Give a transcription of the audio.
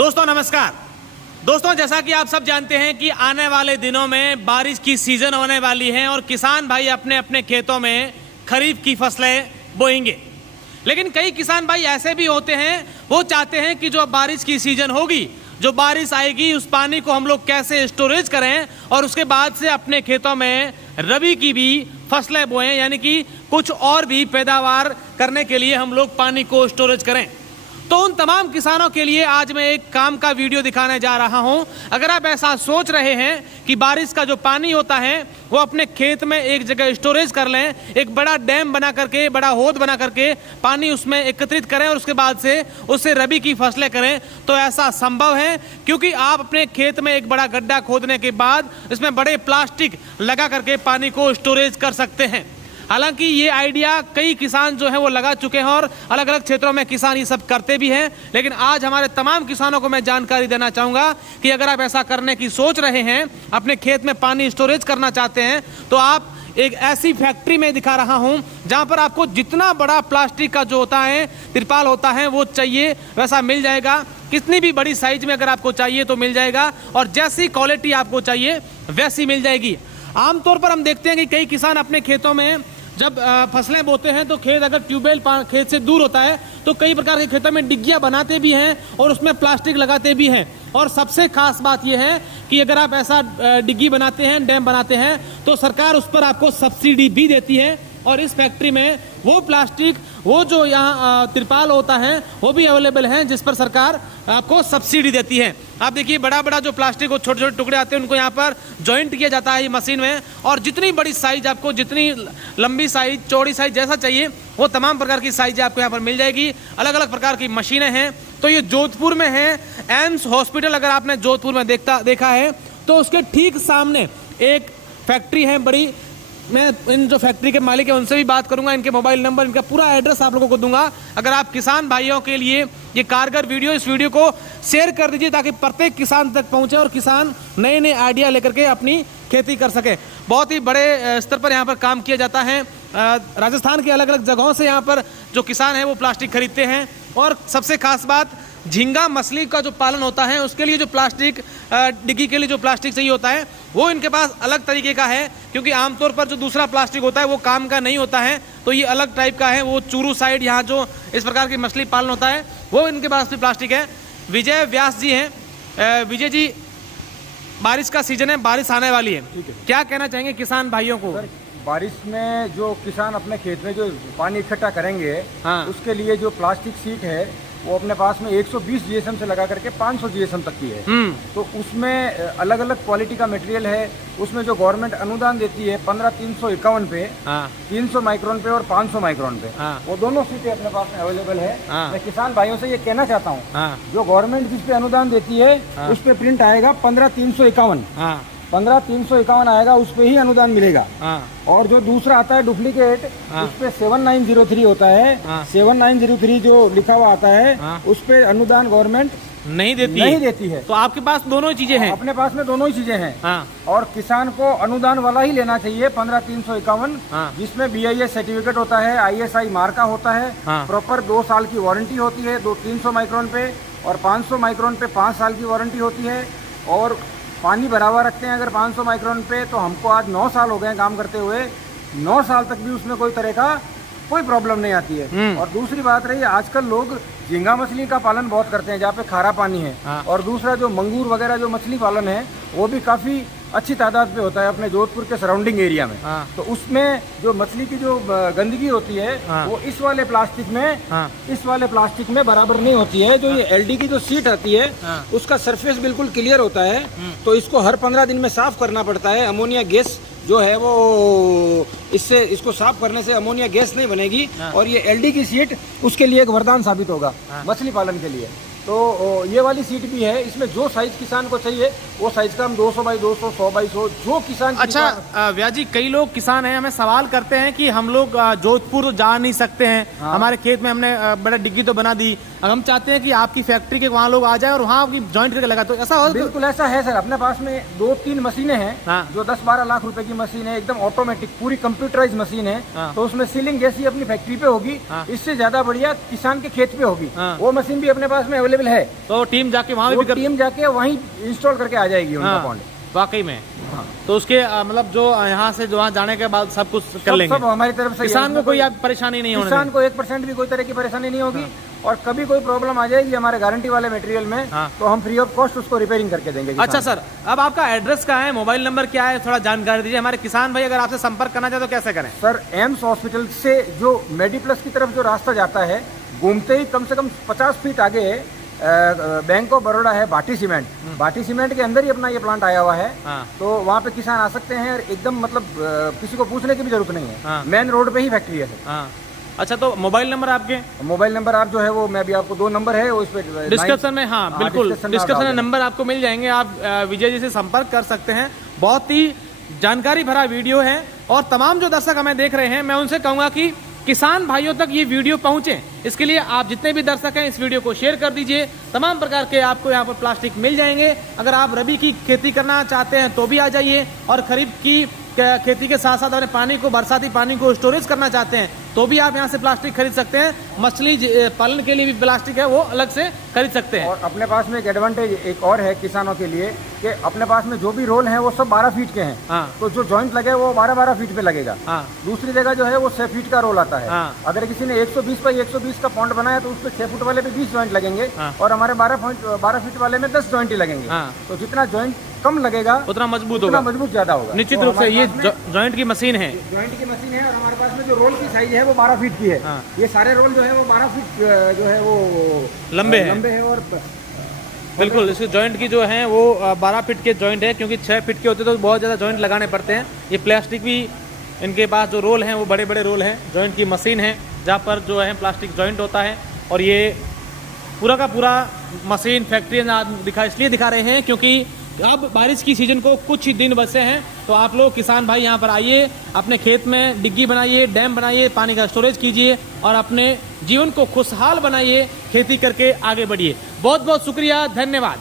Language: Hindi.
दोस्तों नमस्कार। दोस्तों जैसा कि आप सब जानते हैं कि आने वाले दिनों में बारिश की सीजन होने वाली है और किसान भाई अपने अपने खेतों में खरीफ की फसलें बोएंगे। लेकिन कई किसान भाई ऐसे भी होते हैं, वो चाहते हैं कि जो बारिश की सीजन होगी, जो बारिश आएगी, उस पानी को हम लोग कैसे स्टोरेज करें और उसके बाद से अपने खेतों में रबी की भी फसलें बोएं, यानी कि कुछ और भी पैदावार करने के लिए हम लोग पानी को स्टोरेज करें। तो उन तमाम किसानों के लिए आज मैं एक काम का वीडियो दिखाने जा रहा हूं। अगर आप ऐसा सोच रहे हैं कि बारिश का जो पानी होता है वो अपने खेत में एक जगह स्टोरेज कर लें, एक बड़ा डैम बना करके, बड़ा होद बना करके पानी उसमें एकत्रित करें और उसके बाद से उससे रबी की फसलें करें, तो ऐसा संभव है। क्योंकि आप अपने खेत में एक बड़ा गड्ढा खोदने के बाद इसमें बड़े प्लास्टिक लगा करके पानी को स्टोरेज कर सकते हैं। हालांकि ये आइडिया कई किसान जो हैं वो लगा चुके हैं और अलग अलग क्षेत्रों में किसान ये सब करते भी हैं। लेकिन आज हमारे तमाम किसानों को मैं जानकारी देना चाहूँगा कि अगर आप ऐसा करने की सोच रहे हैं, अपने खेत में पानी स्टोरेज करना चाहते हैं, तो आप एक ऐसी फैक्ट्री में दिखा रहा हूं जहां पर आपको जितना बड़ा प्लास्टिक का जो होता है, तिरपाल होता है, वो चाहिए वैसा मिल जाएगा। कितनी भी बड़ी साइज में अगर आपको चाहिए तो मिल जाएगा और जैसी क्वालिटी आपको चाहिए वैसी मिल जाएगी। आमतौर पर हम देखते हैं कि कई किसान अपने खेतों में जब फसलें बोते हैं तो खेत अगर ट्यूबवेल खेत से दूर होता है तो कई प्रकार के खेतों में डिग्गियां बनाते भी हैं और उसमें प्लास्टिक लगाते भी हैं। और सबसे खास बात यह है कि अगर आप ऐसा डिग्गी बनाते हैं, डैम बनाते हैं, तो सरकार उस पर आपको सब्सिडी भी देती है। और इस फैक्ट्री में वो प्लास्टिक, वो जो यहाँ तिरपाल होता है, वो भी अवेलेबल है जिस पर सरकार आपको सब्सिडी देती है। आप देखिए बड़ा बड़ा जो प्लास्टिक, वो छोटे छोटे टुकड़े आते हैं, उनको यहाँ पर जॉइंट किया जाता है मशीन में, और जितनी बड़ी साइज आपको, जितनी लंबी साइज, चौड़ी साइज जैसा चाहिए, वो तमाम प्रकार की साइज आपको यहाँ पर मिल जाएगी। अलग अलग प्रकार की मशीनें हैं। तो ये जोधपुर में है, एम्स हॉस्पिटल अगर आपने जोधपुर में देखा है तो उसके ठीक सामने एक फैक्ट्री है बड़ी। मैं इन जो फैक्ट्री के मालिक है उनसे भी बात करूंगा, इनके मोबाइल नंबर, इनका पूरा एड्रेस आप लोगों को दूंगा। अगर आप किसान भाइयों के लिए ये कारगर वीडियो, इस वीडियो को शेयर कर दीजिए ताकि प्रत्येक किसान तक पहुंचे और किसान नए नए आइडिया लेकर के अपनी खेती कर सके। बहुत ही बड़े स्तर पर यहाँ पर काम किया जाता है। राजस्थान के अलग अलग जगहों से यहाँ पर जो किसान हैं वो प्लास्टिक खरीदते हैं। और सबसे खास बात, झींगा मछली का जो पालन होता है उसके लिए जो प्लास्टिक, डिग्गी के लिए जो प्लास्टिक चाहिए होता है, वो इनके पास अलग तरीके का है। क्योंकि आमतौर पर जो दूसरा प्लास्टिक होता है वो काम का नहीं होता है, तो ये अलग टाइप का है। वो चूरू साइड यहाँ जो इस प्रकार की मछली पालन होता है वो इनके पास भी प्लास्टिक है। विजय व्यास जी हैं। विजय जी, बारिश का सीजन है, बारिश आने वाली है, क्या कहना चाहेंगे किसान भाइयों को? बारिश में जो किसान अपने खेत में जो पानी इकट्ठा करेंगे, उसके लिए जो प्लास्टिक सीट है वो अपने पास में 120 जीएसएम से लगा करके 500 जीएसएम तक की है। तो उसमें अलग अलग क्वालिटी का मटेरियल है। उसमें जो गवर्नमेंट अनुदान देती है 15,351 पे, 300 माइक्रोन पे और 500 माइक्रोन पे, वो दोनों सीटें अपने पास में अवेलेबल है। मैं किसान भाइयों से ये कहना चाहता हूँ, जो गवर्नमेंट जिस पे अनुदान देती है उस पे प्रिंट आएगा 15,351, 15,351 आएगा, उस पे ही अनुदान मिलेगा। और जो दूसरा आता है डुप्लीकेट, उस पे 7903 होता है। 7903 जो लिखा हुआ आता है उस पे अनुदान गवर्नमेंट नहीं देती है। तो आपके पास दोनों ही चीजें हैं? अपने पास में दोनों ही चीजें हैं। और किसान को अनुदान वाला ही लेना चाहिए 15,351, जिसमें BIS सर्टिफिकेट होता है, ISI मार्का होता है, प्रॉपर 2 साल की वारंटी होती है, 300 माइक्रोन पे और 500 माइक्रोन पे 5 साल की वारंटी होती है। और पानी बराबर रखते हैं अगर 500 माइक्रोन पे, तो हमको आज 9 साल हो गए काम करते हुए, 9 साल तक भी उसमें कोई तरह का कोई प्रॉब्लम नहीं आती है। और दूसरी बात रही, आजकल लोग झींगा मछली का पालन बहुत करते हैं जहाँ पे खारा पानी है। और दूसरा जो मंगूर वगैरह जो मछली पालन है वो भी काफ़ी अच्छी तादाद पे होता है अपने जोधपुर के सराउंडिंग एरिया में। तो उसमें जो मछली की जो गंदगी होती है वो इस वाले प्लास्टिक में बराबर नहीं होती है। जो ये LD की जो सीट आती है उसका सरफेस बिल्कुल क्लियर होता है, तो इसको हर 15 दिन में साफ करना पड़ता है। अमोनिया गैस जो है वो इसको साफ करने से अमोनिया गैस नहीं बनेगी। और ये LD की सीट उसके लिए एक वरदान साबित होगा मछली पालन के लिए। तो ये वाली सीट भी है। इसमें जो साइज किसान को चाहिए वो साइज का हम 200 बाई 200, 100 बाई 100 जो किसान। अच्छा व्यास जी, कई लोग किसान हैं, हमें सवाल करते हैं कि हम लोग जोधपुर तो जा नहीं सकते हैं, हमारे खेत में हमने बड़ा डिग्गी तो बना दी, हम चाहते हैं कि आपकी फैक्ट्री के वहाँ लोग आ जाए और वहाँ जॉइंट करके लगा, तो ऐसा हो? बिल्कुल ऐसा है सर। अपने पास में 2-3 मशीनें हैं जो 10-12 लाख रुपए की मशीन है, एकदम ऑटोमेटिक, पूरी कंप्यूटराइज मशीन है। तो उसमें सीलिंग जैसी अपनी फैक्ट्री पे होगी, इससे ज्यादा बढ़िया किसान के खेत पे होगी। वो मशीन भी अपने पास में अवेलेबल अवेलेबल है तो टीम जाके वहाँ भी कर टीम जाके वहीं इंस्टॉल करके आ जाएगी उनका हाँ, पॉन्ड। वाकई में। हाँ। तो उसके मतलब जो यहाँ से जो वहाँ जाने के बाद सब कुछ कर लेंगे। सब हमारी तरफ से किसान को कोई परेशानी नहीं होने किसान को 1% भी कोई तरह की परेशानी नहीं होगी। और कभी कोई प्रॉब्लम आ जाएगी हमारे गारंटी वाले मटेरियल में तो हम फ्री ऑफ कॉस्ट उसको रिपेयरिंग करके देंगे। अच्छा सर, अब आपका एड्रेस कहाँ है, मोबाइल नंबर क्या है, थोड़ा जानकारी दीजिए। हमारे किसान भाई अगर आपसे संपर्क करना चाहे तो कैसे करें? सर एम्स हॉस्पिटल से जो मेडिप्लस की तरफ जो रास्ता जाता है, घूमते ही कम से कम 50 फीट आगे बैंक ऑफ बड़ौदा है, भाटी सीमेंट। भाटी सीमेंट के अंदर ही अपना ये प्लांट आया हुआ है। तो वहाँ पे किसान आ सकते हैं और एकदम मतलब किसी को पूछने की भी जरूरत नहीं है। मेन रोड पे ही फैक्ट्री है सर। अच्छा, तो मोबाइल नंबर आपके? मोबाइल नंबर आप जो है वो मैं भी आपको 2 नंबर है उस पे डिस्क्रिप्शन में, हाँ बिल्कुल डिस्क्रिप्शन में नंबर आपको मिल जाएंगे। आप विजय जी से संपर्क कर सकते हैं। बहुत ही जानकारी भरा वीडियो है और तमाम जो दर्शक हमें देख रहे हैं मैं उनसे कहूंगा कि किसान भाइयों तक ये वीडियो पहुंचे, इसके लिए आप जितने भी दर्शक हैं इस वीडियो को शेयर कर दीजिए। तमाम प्रकार के आपको यहाँ पर प्लास्टिक मिल जाएंगे। अगर आप रबी की खेती करना चाहते हैं तो भी आ जाइए, और खरीफ की खेती के साथ साथ अपने पानी को, बरसाती पानी को स्टोरेज करना चाहते हैं तो भी आप यहाँ से प्लास्टिक खरीद सकते हैं। मछली पालन के लिए भी प्लास्टिक है वो अलग से खरीद सकते हैं। और अपने पास में एक एडवांटेज एक और है किसानों के लिए कि अपने पास में जो भी रोल है वो सब 12 फीट के हैं। हाँ। तो जो जॉइंट लगे वो 12-12 फीट पे लगेगा। हाँ। दूसरी जगह जो है वो 6 फीट का रोल आता है। हाँ। अगर किसी ने 120 बाई 120 का पॉन्ड बनाया तो उस पर 6 फुट वाले पे 20 जॉइंट लगेंगे। हाँ। और हमारे 12 फीट वाले में 10 जॉइंट ही लगेंगे। हाँ। तो जितना जॉइंट कम लगेगा उतना मजबूत उतना होगा, मजबूत ज्यादा होगा। निश्चित तो रूप से। ये जॉइंट की मशीन है, जॉइंट की मशीन है। और हमारे पास में जो रोल की साइज है वो 12 फीट की है। हाँ। ये सारे रोल जो है वो 12 फीट जो है वो लंबे है और बिल्कुल। इसके जॉइंट की जो है वो 12 फीट के जॉइंट है, क्योंकि 6 फीट के होते तो बहुत ज़्यादा जॉइंट लगाने पड़ते हैं। ये प्लास्टिक भी इनके पास जो रोल हैं वो बड़े बड़े रोल हैं। जॉइंट की मशीन है जहाँ पर जो है प्लास्टिक जॉइंट होता है। और ये पूरा का पूरा मशीन फैक्ट्री इसलिए दिखा रहे हैं क्योंकि अब बारिश की सीजन को कुछ ही दिन बचे हैं। तो आप लोग किसान भाई यहाँ पर आइए, अपने खेत में डिग्गी बनाइए, डैम बनाइए, पानी का स्टोरेज कीजिए और अपने जीवन को खुशहाल बनाइए, खेती करके आगे बढ़िए। बहुत बहुत शुक्रिया, धन्यवाद।